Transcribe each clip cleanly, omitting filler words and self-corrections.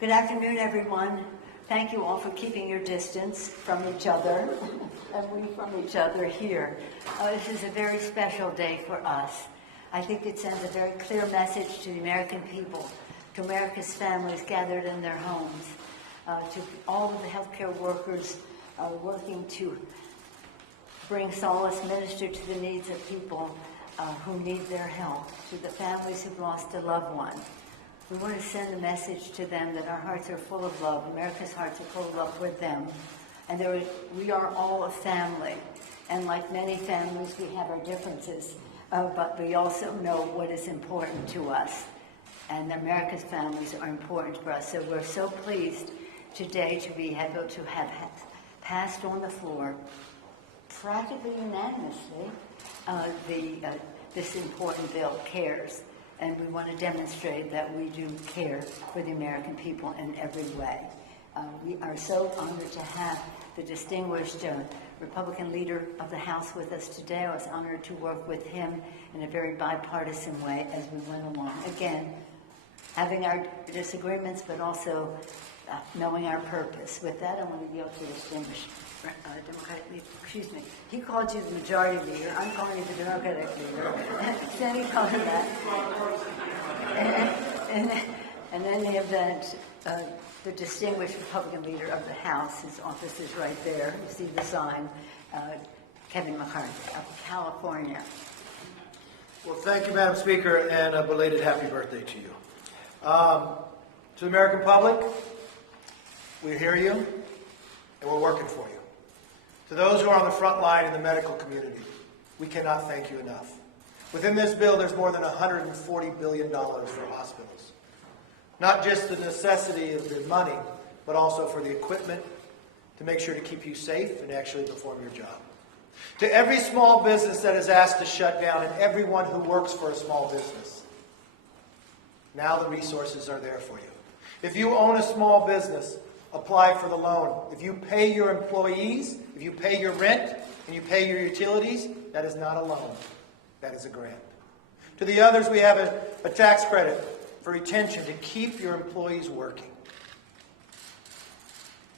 Good afternoon, everyone. Thank you all for keeping your distance from each other, and we from each other here. This is a very special day for us. I think it sends a very clear message to the American people, to America's families gathered in their homes, to all of the healthcare workers working to bring solace, minister to the needs of people who need their help, to the families who've lost a loved one. We want to send a message to them that our hearts are full of love. America's hearts are full of love with them. And we are all a family. And like many families, we have our differences. But we also know what is important to us. And America's families are important for us. So we're so pleased today to be able to have passed on the floor, practically unanimously, this important bill, CARES. And we want to demonstrate that we do care for the American people in every way. We are so honored to have the distinguished Republican leader of the House with us today. I was honored to work with him in a very bipartisan way as we went along. Again, having our disagreements, but also knowing our purpose. With that, I want to yield to the distinguished Democratic leader. Excuse me. He called you the majority leader. I'm calling you the Democratic leader. Then he called you that. And in the event, the distinguished Republican leader of the House, his office is right there. You see the sign, Kevin McCarthy of California. Well, thank you, Madam Speaker, and a belated happy birthday to you. To the American public, we hear you, and we're working for you. To those who are on the front line in the medical community, we cannot thank you enough. Within this bill, there's more than $140 billion for hospitals. Not just the necessity of the money, but also for the equipment to make sure to keep you safe and actually perform your job. To every small business that is asked to shut down and everyone who works for a small business, now the resources are there for you. If you own a small business, apply for the loan. If you pay your employees, if you pay your rent, and you pay your utilities, that is not a loan. That is a grant. To the others, we have a tax credit for retention to keep your employees working.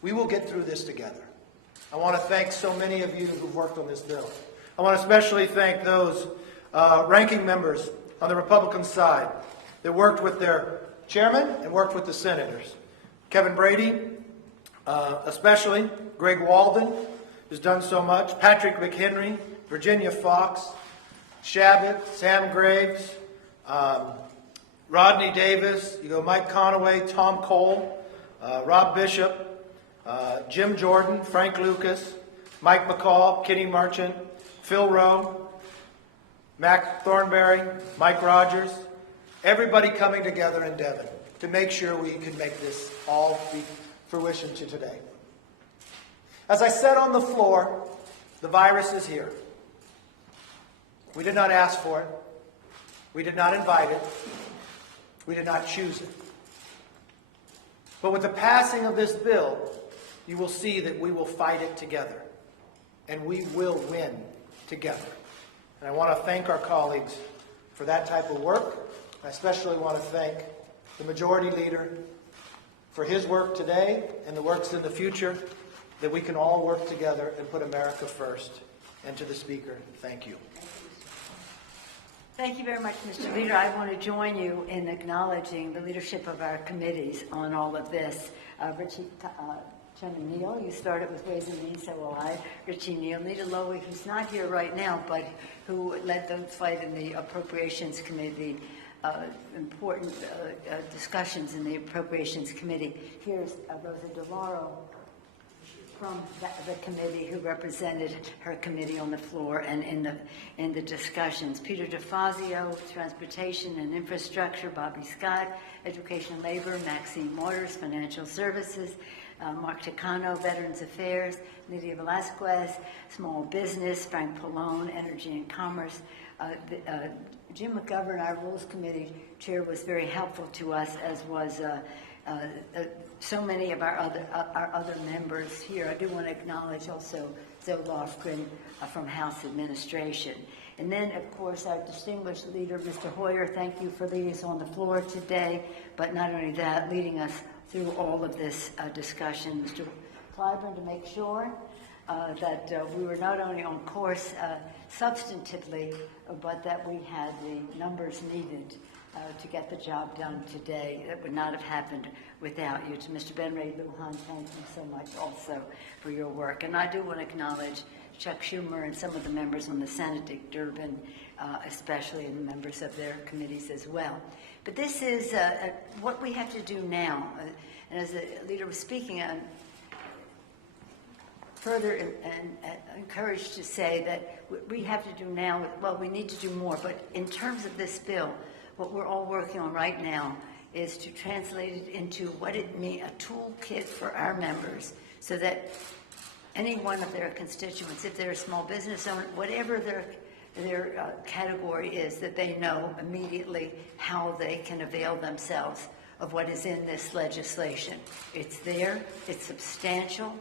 We will get through this together. I want to thank so many of you who've worked on this bill. I want to especially thank those ranking members on the Republican side that worked with their chairman and worked with the senators. Kevin Brady, especially, Greg Walden, who's done so much, Patrick McHenry, Virginia Fox, Shabbat, Sam Graves, Rodney Davis, you go Mike Conaway, Tom Cole, Rob Bishop, Jim Jordan, Frank Lucas, Mike McCall, Kitty Merchant, Phil Rowe, Mac Thornberry, Mike Rogers, everybody coming together in Devon to make sure we can make this all be fruition to today. As I said on the floor, the virus is here. We did not ask for it. We did not invite it. We did not choose it. But with the passing of this bill, you will see that we will fight it together. And we will win together. And I want to thank our colleagues for that type of work. I especially want to thank the majority leader for his work today and the works in the future, that we can all work together and put America first. And to the Speaker, thank you. Thank you very much, Mr. Leader. I want to join you in acknowledging the leadership of our committees on all of this. Chairman Neal, you started with Ways and Means, so will I. Richie Neal, Nita Lowy, who's not here right now, but who led the fight in the Appropriations Committee, important discussions in the Appropriations Committee. Here's Rosa DeLauro from the committee who represented her committee on the floor and in the discussions. Peter DeFazio, Transportation and Infrastructure, Bobby Scott, Education and Labor, Maxine Waters, Financial Services, Mark Chicano, Veterans Affairs, Lydia Velasquez, Small Business, Frank Pallone, Energy and Commerce. Jim McGovern, our Rules Committee chair, was very helpful to us, as was so many of our other members here. I do want to acknowledge also Zoe Lofgren from House Administration. And then, of course, our distinguished leader, Mr. Hoyer, thank you for leading us on the floor today, but not only that, leading us through all of this discussion. Mr. Clyburn, to make sure that we were not only on course substantively, but that we had the numbers needed to get the job done today. That would not have happened without you. To Mr. Ben Ray Lujan, thank you so much also for your work. And I do want to acknowledge Chuck Schumer and some of the members on the Senate, Dick Durbin, especially, and the members of their committees as well. But this is what we have to do now. And as the leader was speaking, I'm further and encouraged to say that we have to do now, well, we need to do more. But in terms of this bill, what we're all working on right now is to translate it into what it means, a toolkit for our members, so that any one of their constituents, if they're a small business owner, whatever their category is, that they know immediately how they can avail themselves of what is in this legislation. It's there, it's substantial.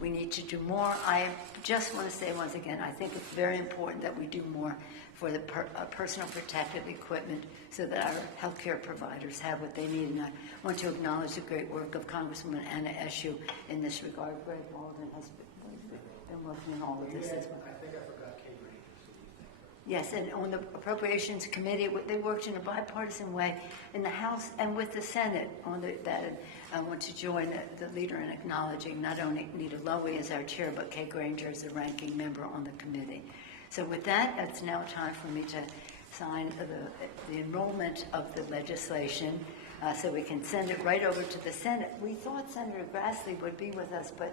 We need to do more. I just want to say once again, I think it's very important that we do more for the personal protective equipment so that our healthcare providers have what they need. And I want to acknowledge the great work of Congresswoman Anna Eshoo in this regard. Greg Walden has been working on all of this as well. I think I forgot Kate Green. Yes, and on the Appropriations Committee, they worked in a bipartisan way in the House and with the Senate on that. And I want to join the leader in acknowledging not only Nita Lowey as our chair, but Kay Granger as the ranking member on the committee. So with that, it's now time for me to sign the enrollment of the legislation so we can send it right over to the Senate. We thought Senator Grassley would be with us, but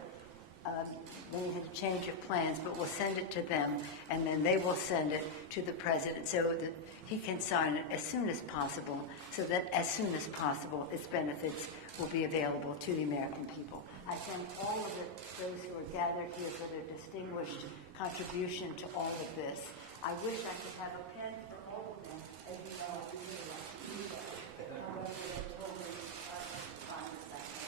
then we had a change of plans, but we'll send it to them, and then they will send it to the president so that he can sign it as soon as possible, so that as soon as possible its benefits will be available to the American people. I thank all of those who are gathered here for their distinguished contribution to all of this. I wish I could have a pen for all of them, as you know, I really like to do that. However, they told me to find a second.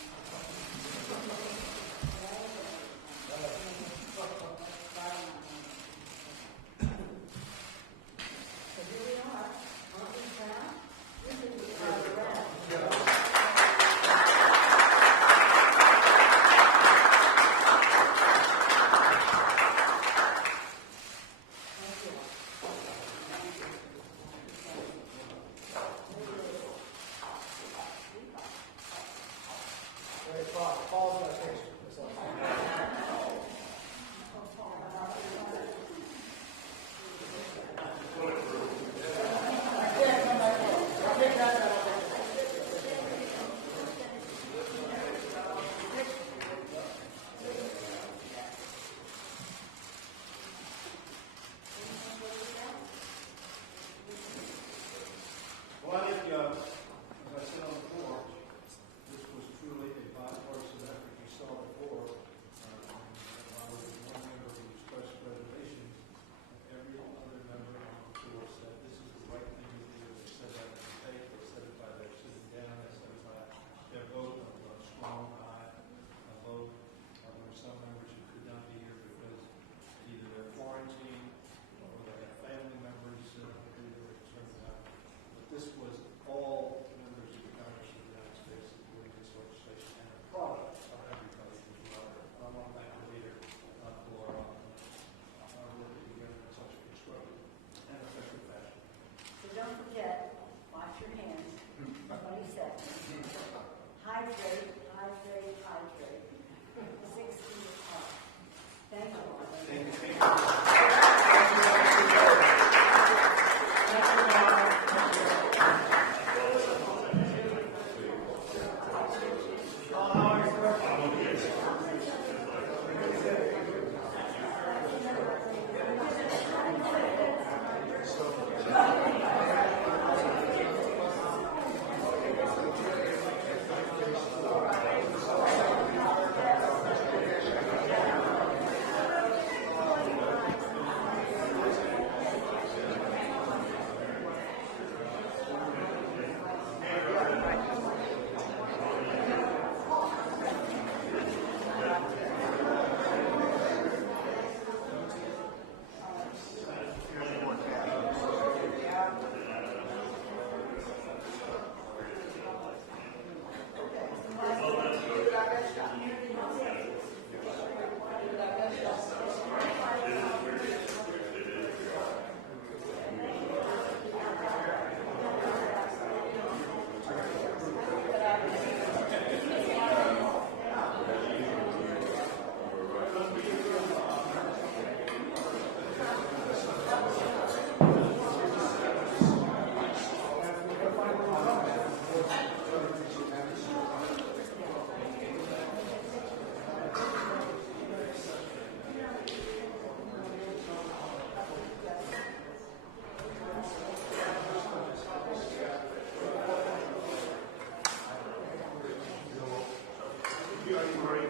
You already